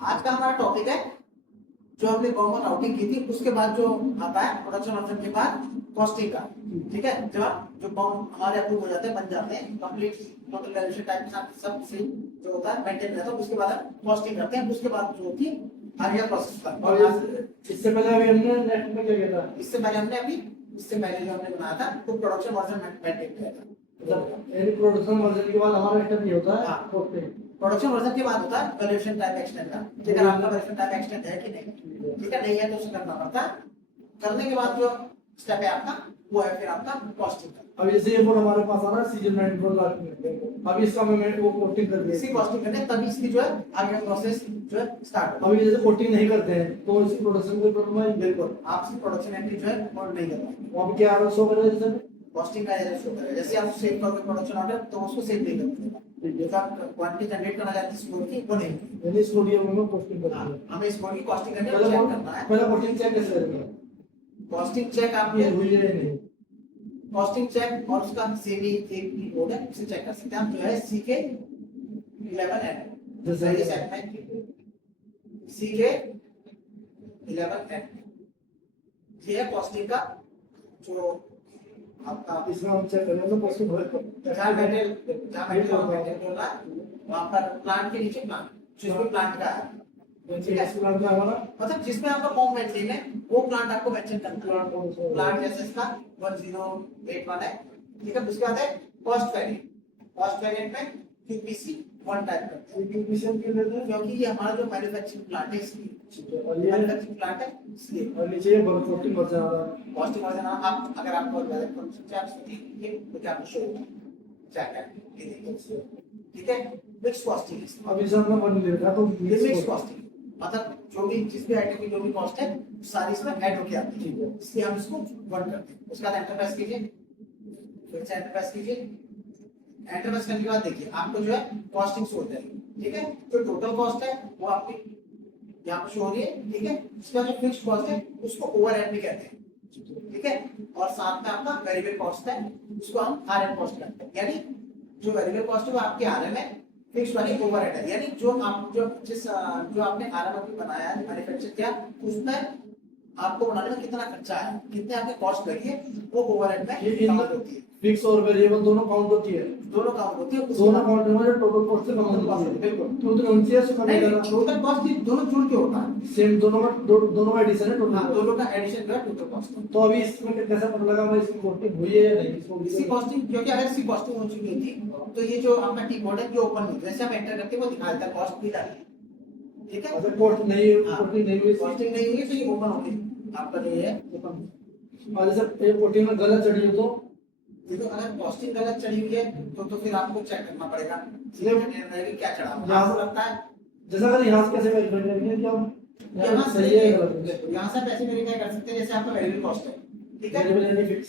आज का हमारा टॉपिक है जो हमने कॉमन राउटिंग की थी उसके बाद जो आता है प्रोडक्शन ऑप्शन के बाद कॉस्टिंग का। ठीक है, जब जो बॉम्ब हमारे अप्रूव हो जाते हैं, बन जाते हैं, कंप्लीट टोटल वैल्यूएशन टाइप के साथ सब से जो होता है मेंटेन रहता है, उसके बाद कॉस्टिंग करते हैं। उसके बाद जो होती है आगे प्रोसेस का। और इससे पहले अभी हमने नेक्स्ट में क्या किया था? इससे पहले जो हमने बनाया था वो प्रोडक्शन वर्जन मेंटेन किया था। मतलब यानी प्रोडक्शन वर्जन के बाद हमारा स्टेप ये होता है हाँ। कॉस्टिंग। प्रोडक्शन वर्जन के बाद होता है वैल्यूएशन टाइप एक्सटेंड का। अगर आपका वैल्यूएशन टाइप एक्सटेंड है कि नहीं, ठीक है, नहीं है तो उसे करना पड़ता है। करने के बाद जो स्टेप है आपका वो है फिर आपका कॉस्टिंग का। अब जैसे ये बोर्ड हमारे पास आ रहा है सीजन 94 लास्ट में, अब इसका मैं वो कोटिंग कर दिया। इसी कॉस्टिंग करने तभी इसकी जो है आगे प्रोसेस जो है स्टार्ट होगा। अभी जैसे कोटिंग नहीं करते हैं तो इसकी प्रोडक्शन कोई प्रॉब्लम है? बिल्कुल, आप इसकी प्रोडक्शन एंट्री जो है नोट नहीं करवाएंगे। वहाँ पे क्या आ रहा है शो करेगा जैसे कॉस्टिंग का एरर शो करेगा। जैसे आप सेव करोगे प्रोडक्शन ऑर्डर तो उसको सेव नहीं करेगा। जो आप क्वांटिटी जनरेट करना चाहते हैं स्कोर की वो नहीं, यानी इस कोडिंग में कोस्टिंग करना है। हमें स्कोर की कॉस्टिंग करके चेक करना है। पहले कोटिंग चेक कैसे करेंगे? कॉस्टिंग चेक आप ये हुई है नहीं? कॉस्टिंग चेक और उसका सेवी एक भी कोड है, उसे चेक कर सकते हैं आप। जो है सीके 11 है, जैसे ये सेट में सीके 11 है, ये है कॉस्टिंग का जो आपका इसमें हम चेक करेंगे तो कोस्टिंग होगा। जहाँ मेटेरियल बोला वहाँ पर प्लांट के नीचे प्लांट जिसमें प्लांट का है, ठीक है, इसका नाम क्या हमारा? मतलब जिसमें आपका फॉर्म मेंटेन है वो प्लांट आपको मेंशन करना है। प्लांट जैसे इसका 1081 है, ठीक है। उसके बाद है कॉस्ट वेरिएंट में क्यूपीसी 1 टाइप करते हैं। क्यूपीसी हम क्यों लेते हैं? क्योंकि ये हमारा जो मैन्युफैक्चरिंग प्लांट है इसलिए, ठीक है, और ये मैन्युफैक्चरिंग प्लांट है इसलिए। और नीचे ये कोटिंग वर्जन आ रहा है। कॉस्टिंग वर्जन आप अगर आपको वैलिड फंक्शन से आप सीखिए तो क्या आपको शो होगा चेक है, ये देखिए, ठीक है। मिक्स कॉस्टिंग अब इसे हमने वन ले रखा तो मिक्स कॉस्टिंग मतलब जो भी जिस भी आइटम की जो भी कॉस्ट है सारी इसमें ऐड होके आती है, इसलिए हम इसको वन करते हैं। उसके बाद एंटर प्रेस कीजिए, फिर से एंटर प्रेस कीजिए। एंटर प्रेस करने के बाद देखिए आपको जो है कॉस्टिंग शो हो जाएगी, ठीक है। जो टोटल कॉस्ट है वो आपकी यहाँ पे शो हो रही है, ठीक है। इसका जो फिक्स्ड कॉस्ट है उसको ओवरहेड भी कहते हैं, ठीक है। और साथ में आपका वेरिएबल कॉस्ट है उसको हम आरएम कॉस्ट कहते हैं। यानी जो वेरिएबल कॉस्ट है वो आपके आरएम है, फिक्स्ड वाली ओवरहेड है। यानी जो आप जो आपने आरएम अभी बनाया है, मैन्युफैक्चर किया, उसमें आपको बनाने में कितना खर्चा है, कितने आपके कॉस्ट लगी है, वो ओवरहेड में काउंट होती है। फिक्स और वेरिएबल दोनों काउंट होती है, दोनों काउंट होती है। दोनों काउंट में जो टोटल कॉस्ट से कम होती है। बिल्कुल, तो उधर उनसे ऐसे कम नहीं, करना टोटल कॉस्ट दोनों जुड़ के होता है। सेम दोनों का दोनों का एडिशन है हाँ, टोटल। दोनों का एडिशन जो है टोटल कॉस्ट। तो अभी इसमें कैसा पता लगा भाई इसकी कॉस्टिंग हुई है या नहीं? इसी कॉस्टिंग, क्योंकि अगर इसी कॉस्टिंग हो चुकी होती तो ये जो आपका टी कोड है जो ओपन नहीं, जैसे आप एंटर करते हैं वो दिखा देता है कॉस्ट भी डाली, ठीक है। अगर कॉस्ट नहीं है, हाँ, कॉस्टिंग नहीं हुई, कॉस्टिंग नहीं हुई तो ये ओपन होगी, आपका जो है ओपन। और जैसे ये कॉस्टिंग में गलत चढ़ी हो तो देखो अगर कॉस्टिंग गलत चढ़ी हुई है तो फिर आपको चेक करना पड़ेगा कि क्या चढ़ा हुआ है। यहाँ आपको लगता है जैसा अगर यहाँ से कैसे वेरीफाई करेंगे कि हम यहाँ से सही है गलत है? यहाँ से पैसे वेरीफाई कर सकते हैं। जैसे आपका वेरिएबल कॉस्ट है, ठीक है, वेरिएबल यानी फिक्स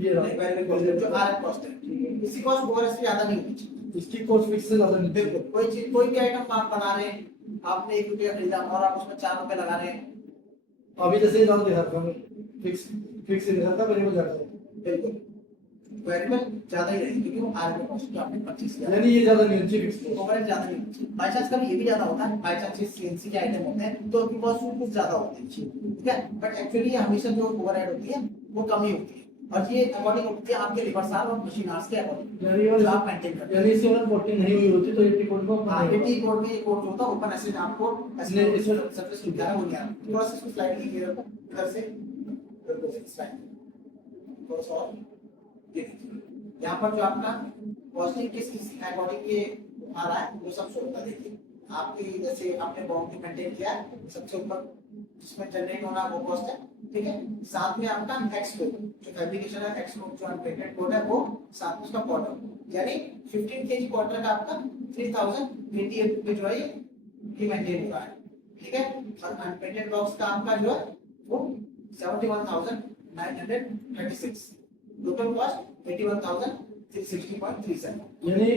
ये रहा वेरिएबल कॉस्ट है जो आरएम कॉस्ट है, ठीक है। इसी कॉस्ट ओवर से ज्यादा नहीं होनी चाहिए। इसकी कॉस्ट फिक्स से ज्यादा नहीं। बिल्कुल, कोई चीज कोई भी आइटम आप बना रहे हैं, आपने 1 रुपया खरीदा और आप उसमें 4 रुपए लगा रहे हैं, अभी जैसे दाम दिखा था हमें फिक्स से दिखा था वेरिएबल ज्यादा है, बिल्कुल वेरिएबल ज्यादा ही रहेगी क्योंकि वो आरएम कॉस्ट जो आपने परचेज किया यानी ये ज्यादा नहीं होती फिक्स कॉस्ट। ओवरहेड ज्यादा नहीं होती। बाय चांस कभी ये भी ज्यादा होता है, बाय चांस ये सीएनसी के आइटम होते हैं तो उनकी कॉस्ट कुछ ज्यादा होती है, ठीक है। बट एक्चुअली हमेशा जो ओवरहेड होती है वो कम ही होती है और ये अकॉर्डिंग होती है आपके लेबर साल और मशीन आवर्स के अकॉर्डिंग, यानी जो आप मेंटेन करते हैं। यानी इससे अगर कॉस्टिंग नहीं हुई होती तो ये कोड को हां, टी कोड में ये कोड जो होता है ओपन एसएच आपको इसने इसमें सर्विस लिखा है वो नहीं आता। थोड़ा सा इसको स्लाइड कीजिए इधर से स्लाइड थोड़ा सा और ये देखिए यहाँ पर जो आपका कॉस्टिंग किस अकॉर्डिंग ये आ रहा है वो सब शो होता है। देखिए आपकी जैसे आपने बाउंड्री मेंटेन किया है, सबसे ऊपर जिसमें जनरेट होना वो कॉस्ट है, ठीक है। साथ में आपका एक्स कोड जो फैब्रिकेशन है, एक्स कोड जो अनपेटेड कोड है वो साथ में उसका क्वार्टर, यानी 15 केजी क्वार्टर का आपका 3088 रुपए जो है ये मेंटेन हो रहा है, ठीक है। और अनपेटेड बॉक्स का आपका जो है वो 71936, टोटल कॉस्ट 81,360.37। यानी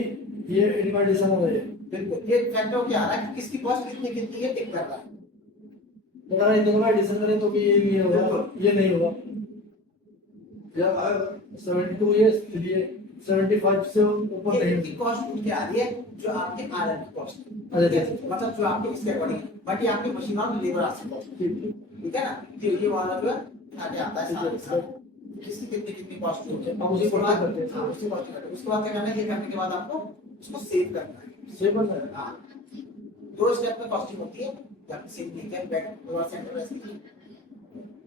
ये इनवर्टेशन हो रही है। बिल्कुल, ये फैक्टर क्या आ रहा है कि किसकी कॉस्ट कितनी है टिक कर रहा है। अगर इन दोनों का एडिशन करें तो भी ये नहीं होगा, ये नहीं होगा। जब 72 ये इसलिए 75 से ऊपर ये नहीं इनकी कॉस्ट उठ के आ रही है जो आपके आयरन की कॉस्ट अच्छा मतलब जो आपके इसके अकॉर्डिंग, बट ये आपकी मशीन और लेबर आती कॉस्ट, ठीक है ना। तो ये वाला जो है आगे आता है सारे सारे किसकी कितनी कितनी कॉस्ट होती है, हम उसी उसके पर बाद करते हैं। हाँ उसी कॉस्ट करते हैं। उसके बाद क्या करना है, ये करने के बाद आपको उसको सेव करना है। सेव करना है। हाँ, दो स्टेप में कॉस्टिंग होती है, जब सेव नहीं किया बैक दोबारा सेंटर ऐसे की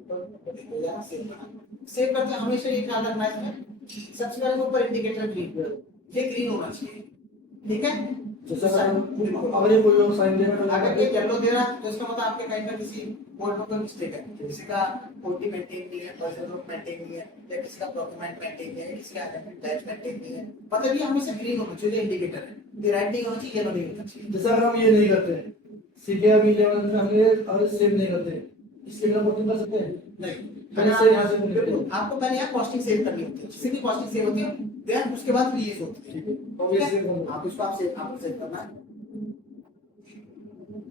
तो यहाँ सेव करना। सेव करते हैं हमेशा ये ख्याल रखना है इसमें सबसे पहले ऊपर इंडिकेटर ग्रीन, ये ग्रीन होना चाहिए, ठीक है। जैसे अगर ये कोई और साइन दे रहा है अगर ये येलो दे रहा है तो इसका मतलब आपके कहीं पर किसी कोड में कोई मिस्टेक है, किसी का ओटी मेंटेन नहीं है, पर्सनल ग्रुप मेंटेन नहीं है, या किसी का डॉक्यूमेंट मेंटेन नहीं है, किसी का आइडेंटिटी टैग मेंटेन नहीं है, मतलब ये हमेशा ग्रीन होना चाहिए इंडिकेटर है, ये रेड नहीं होना चाहिए, येलो नहीं होना चाहिए। जैसे अगर हम ये नहीं करते सीधे अभी लेवल में हम ये अगर सेव नहीं करते इसके बिना कॉस्टिंग कर सकते हैं नहीं, पहले से यहाँ से बिल्कुल आपको पहले यहाँ कॉस्टिंग सेव करनी होती है, किसी की कॉस्टिंग सेव होती है, देन उसके बाद रिलीज होती है, तो ये सेव करना आप इसको आप सेव आपको सेव करना है।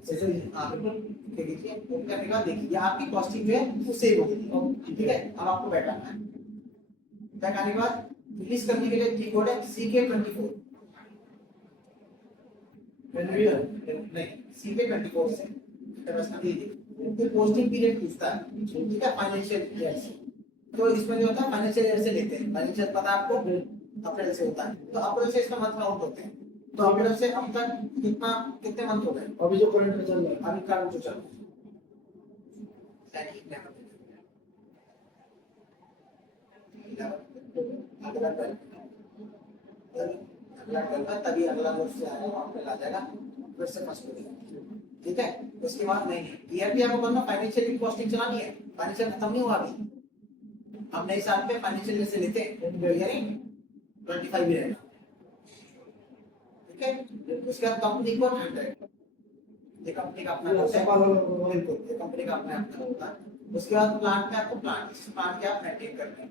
ऐसे ही हाँ बिल्कुल, ठीक है देखिए ओके करने के बाद देखिए ये आपकी कॉस्टिंग जो है वो सेव हो गई, ठीक है। अब आपको बैक आना है, बैक आने के बाद रिलीज करने के लिए की कोड है CK24 नहीं CK24 से बस अभी तो पोस्टिंग पीरियड पूछता है, ठीक है, फाइनेंशियल ईयर से। तो इसमें जो होता है फाइनेंशियल ईयर से लेते हैं, फाइनेंशियल पता है आपको अप्रैल से होता है, तो अप्रैल से इसका मंथ काउंट होते हैं, तो अप्रैल से अब तक कितना कितने मंथ हो गए अभी जो करंट में चल रहा है अभी करंट जो चल रहा है तभी अगला वर्ष से आएगा अप्रैल आ जाएगा, फिर से फर्स्ट हो जाएगा, ठीक है। उसके बाद नहीं ईयर भी आपको करना, फाइनेंशियल कॉस्टिंग चलानी है, फाइनेंशियल खत्म नहीं हुआ अभी, हम नए साल पे फाइनेंशियल ईयर से लेते हैं यानी 25 ईयर, ठीक है। उसके बाद कंपनी को 100, ये कंपनी का अपना होता है, बिल्कुल ये कंपनी का अपना अपना होता है। उसके बाद प्लांट में आपको प्लांट के आप मेंटेन करते हैं,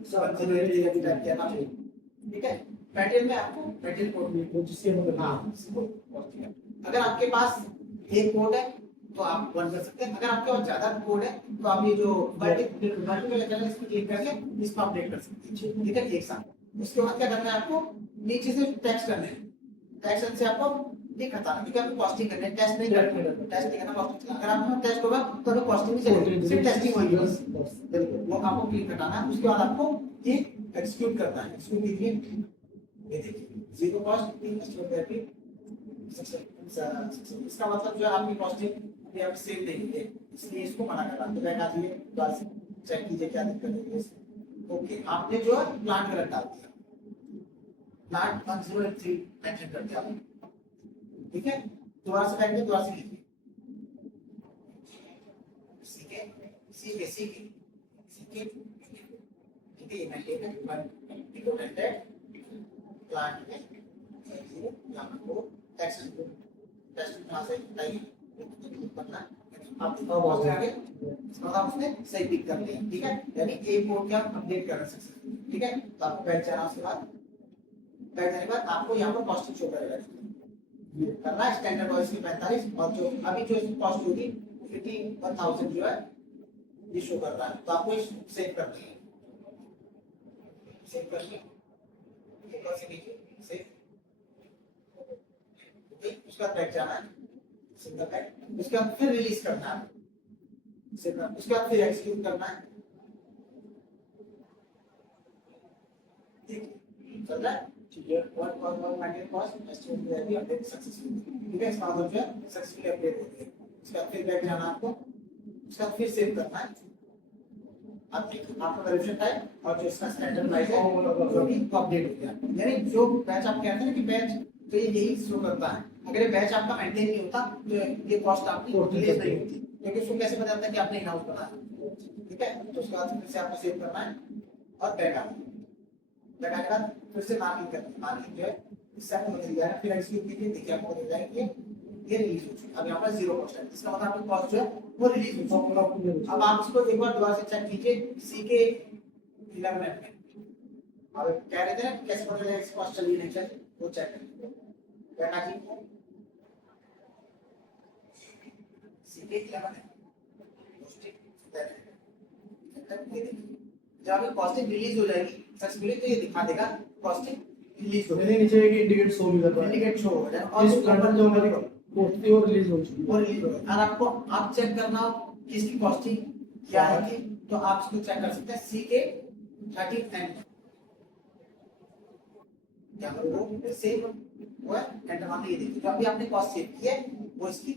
ठीक है। मटेरियल में आपको मटेरियल कोड भी जिससे हम हाँ अगर आपके पास एक कोड है तो आप वन कर सकते हैं, अगर आपके पास ज्यादा कोड है तो आप ये जो वर्टिकल कलर इस पर क्लिक करके इसको अपडेट कर सकते हैं, ठीक है, एक साथ। उसके बाद क्या करना है आपको नीचे से टेक्स्ट करना है, टेक्स्ट से आपको लिख हटाना, क्योंकि आपको कॉस्टिंग करनी है, टेस्ट नहीं करना, टेस्ट नहीं करना कॉस्टिंग। अगर आपका टेस्ट होगा तो आपको कॉस्टिंग नहीं चलेगी, सिर्फ टेस्टिंग होगी बस, बिल्कुल वो आपको क्लिक हटाना है। उसके बाद आपको ये एक्सक्यूट करना है, एक्सक्यूट कीजिए, ये देखिए जीरो कॉस्ट कस्टमर थेरेपी इसका मतलब जो है आपकी कॉस्टिंग अभी आप सेव नहीं है, इसलिए इसको मना कर रहा है। तो बैक आ जाइए, दोबारा से चेक कीजिए क्या दिक्कत है इसमें। ओके, आपने जो है प्लांट कलर डाल दिया, प्लांट 1083 मेंशन कर दिया, ठीक है। दोबारा से बैक दोबारा से लिखिए सीके सीके सीके सीके, ठीक है, ये मेंटेन है 100 प्लांट में यहाँ को टेक्स्ट कहाँ से टाइप करना आप पहुंच जाएंगे, इसका मतलब उसने सही पिक कर लिया, ठीक है, यानी एक कोड क्या अपडेट कर सकते हैं, ठीक है। तो आपको बैक जाना, उसके बाद बैक जाने के बाद आपको यहाँ पर कॉस्टिंग शो करेगा, करना है स्टैंडर्ड वॉइस की 45 और जो अभी जो इसकी कॉस्ट होगी 51,000 जो है ये शो कर रहा है, तो आपको सेव करनी है, सेव करके ऊपर से नीचे सेव, उसका बैक जाना है सिंगल बैक, उसके बाद फिर रिलीज करना है, उसके बाद फिर एक्सिक्यूट करना है, ठीक चल रहा है, ठीक है। One minus cost estimate value update successful, ठीक है, इसका मतलब जो है सक्सेसफुली अपडेट हो गया। उसके बाद फिर बैक जाना आपको, उसके बाद फिर सेव करना है आपका वेरिएशन टाइप और जो इसका स्टैंडर्ड प्राइस है जो भी अपडेट हो गया, यानी जो बैच आप कहते हैं ना कि बैच तो ये यही शो करता है। अगर ये बैच आपका मेंटेन नहीं होता तो ये कॉस्ट आपकी रिलीज नहीं होती, क्योंकि उसको कैसे पता चलता है कि आपने इन हाउस बनाया, ठीक है। तो उसके बाद फिर से आपको सेव करना है और बैक आना, बैक आने के बाद फिर से मार्किंग करनी है, मार्किंग जो है इससे आपको मिल जाएगा, फिर एक्सिक्यूट कीजिए, देखिए आपको मिल जाएगा कि ये रिलीज हो चुका है। अब यहाँ पर जीरो कॉस्ट है, इसका मतलब आपकी कॉस्ट जो है वो रिलीज हो चुकी है। अब आप इसको एक बार दोबारा से चेक कीजिए सीके 11 में, अब कह रहे थे ना कैसे पता चलेगा इसकी कॉस्ट चली नहीं चली, वो चेक करिए, कहना जी सीके 11 है जब कॉस्टिंग रिलीज हो जाएगी सक्सेसफुली तो ये दिखा देगा कॉस्टिंग रिलीज हो मैंने नीचे एक इंडिकेट शो भी कर रहा है इंडिकेट शो हो जाए और इस प्लांटर जो हमारी पोस्ट थी और रिलीज हो चुकी और है। रिलीज हो गया। और आपको आप चेक करना हो किसकी कॉस्टिंग क्या है कि तो आप इसको चेक कर सकते हैं सी के 30 एंड क्या वो सेव हुआ एंटर मारना ये देखिए जो अभी आपने कॉस्ट सेव की है वो इसकी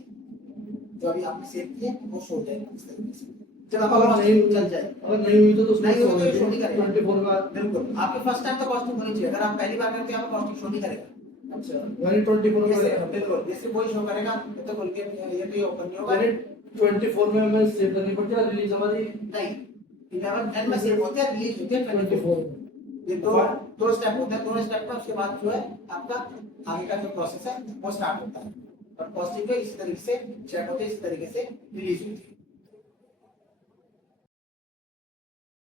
जो अभी आपने सेव की है वो शो हो जाएगा इस तरीके से जब आपका अगर नहीं कॉस्टिंग चल जाए अगर नहीं हुई तो नहीं हुई तो ये शो नहीं करेगा 24 का बिल्कुल आपके फर्स्ट टाइम तो कॉस्टिंग होनी चाहिए अगर आप पहली बार करते हैं आपका कॉस्टिंग शो नहीं करेगा अच्छा यानी 24 जैसे का बिल्कुल जैसे वही शो करेगा ये तो बोल के ये तो ये ओपन नहीं होगा यानी 24 में हमें सेव करनी पड़ती है रिलीज हमारी नहीं 11 10 में सेव होते हैं रिलीज होते हैं 24 24 में ये दो स्टेप होते हैं दोनों स्टेप में उसके बाद जो है आपका आगे का जो प्रोसेस है वो स्टार्ट होता है और कॉस्टिंग इसी तरीके से चेक होते हैं इसी तरीके से रिलीज होती है